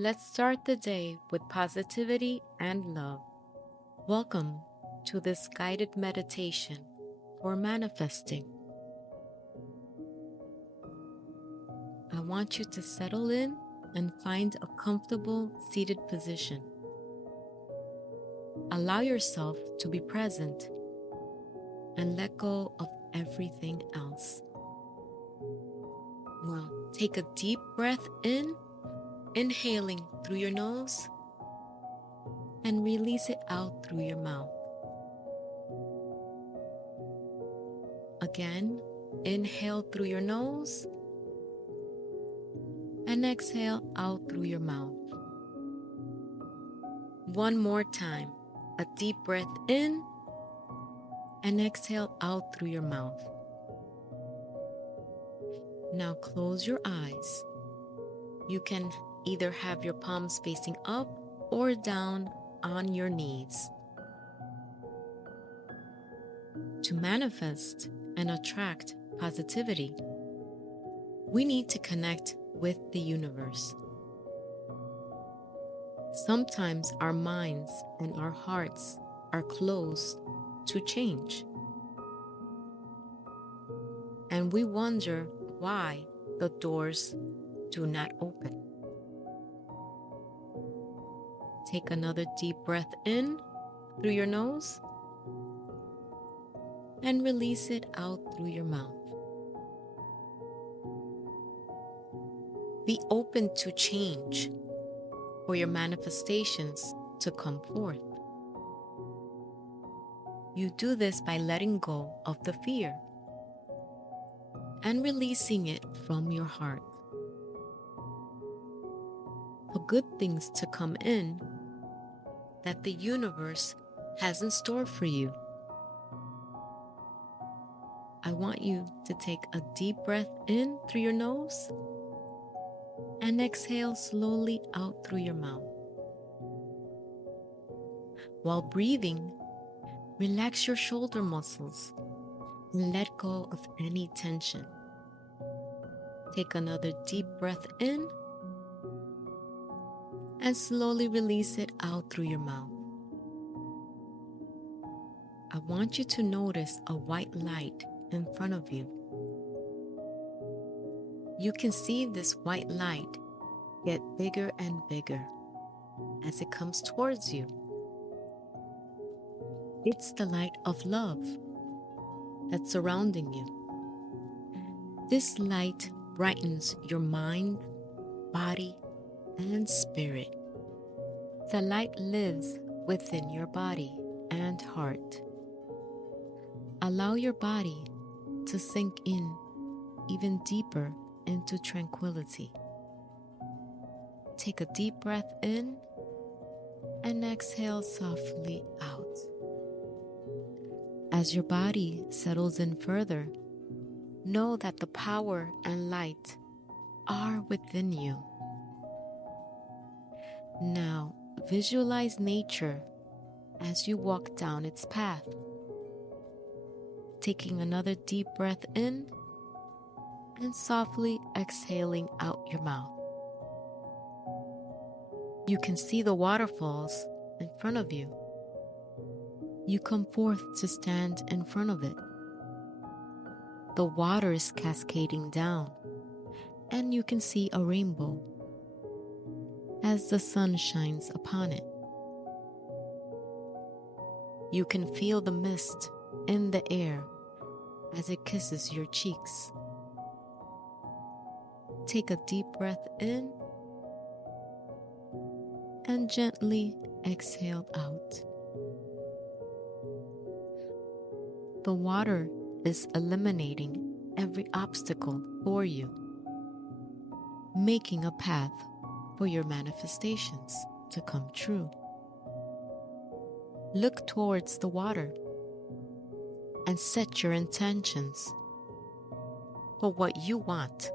Let's start the day with positivity and love. Welcome to this guided meditation for manifesting. I want you to settle in and find a comfortable seated position. Allow yourself to be present and let go of everything else. Now, take a deep breath in, inhaling through your nose, and release it out through your mouth. Again, inhale through your nose and exhale out through your mouth. One more time, a deep breath in and exhale out through your mouth. Now close your eyes. You can either have your palms facing up or down on your knees. To manifest and attract positivity, we need to connect with the universe. Sometimes our minds and our hearts are closed to change. And we wonder why the doors do not open. Take another deep breath in through your nose and release it out through your mouth. Be open to change for your manifestations to come forth. You do this by letting go of the fear and releasing it from your heart. For good things to come in that the universe has in store for you. I want you to take a deep breath in through your nose and exhale slowly out through your mouth. While breathing, relax your shoulder muscles and let go of any tension. Take another deep breath in and slowly release it out through your mouth. I want you to notice a white light in front of you. You can see this white light get bigger and bigger as it comes towards you. It's the light of love that's surrounding you. This light brightens your mind, body, and spirit. The light lives within your body and heart. Allow your body to sink in even deeper into tranquility. Take a deep breath in and exhale softly out. As your body settles in further, know that the power and light are within you. Now, visualize nature as you walk down its path. Taking another deep breath in and softly exhaling out your mouth. You can see the waterfalls in front of you. You come forth to stand in front of it. The water is cascading down, and you can see a rainbow as the sun shines upon it. You can feel the mist in the air as it kisses your cheeks. Take a deep breath in and gently exhale out. The water is eliminating every obstacle for you, making a path for your manifestations to come true. Look towards the water and set your intentions for what you want.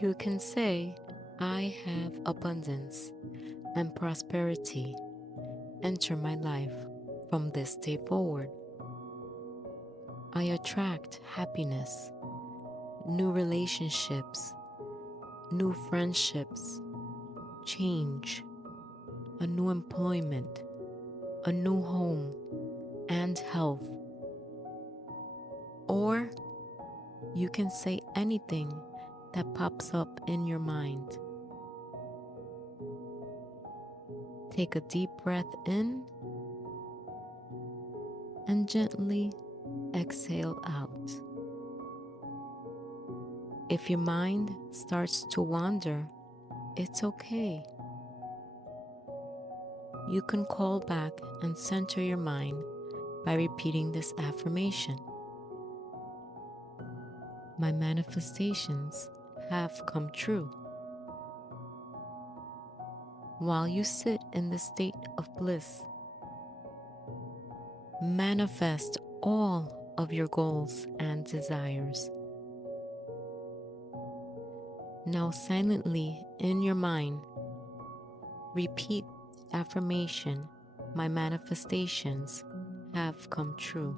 You can say, I have abundance and prosperity enter my life from this day forward. I attract happiness, new relationships, new friendships, change, a new employment, a new home, and health. Or you can say anything that pops up in your mind. Take a deep breath in and gently exhale out. If your mind starts to wander, it's okay. You can call back and center your mind by repeating this affirmation. My manifestations have come true. While you sit in the state of bliss, manifest all of your goals and desires. Now silently in your mind, repeat the affirmation, my manifestations have come true.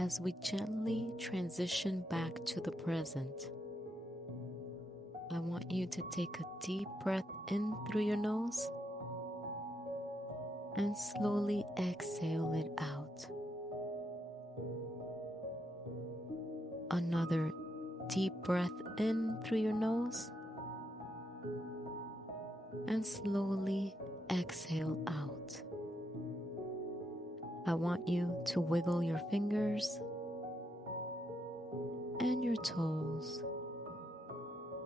As we gently transition back to the present, I want you to take a deep breath in through your nose and slowly exhale it out. Another deep breath in through your nose and slowly exhale out. I want you to wiggle your fingers and your toes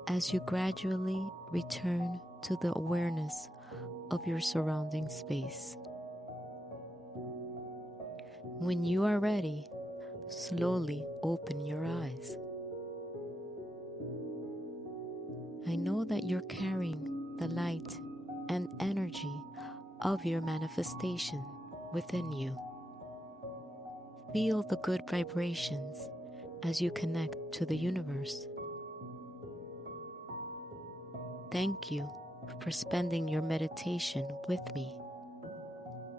as you gradually return to the awareness of your surrounding space. When you are ready, slowly open your eyes. I know that you're carrying the light and energy of your manifestation within you. Feel the good vibrations as you connect to the universe. Thank you for spending your meditation with me.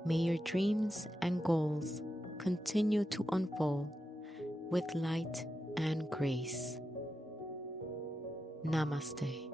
May your dreams and goals continue to unfold with light and grace. Namaste.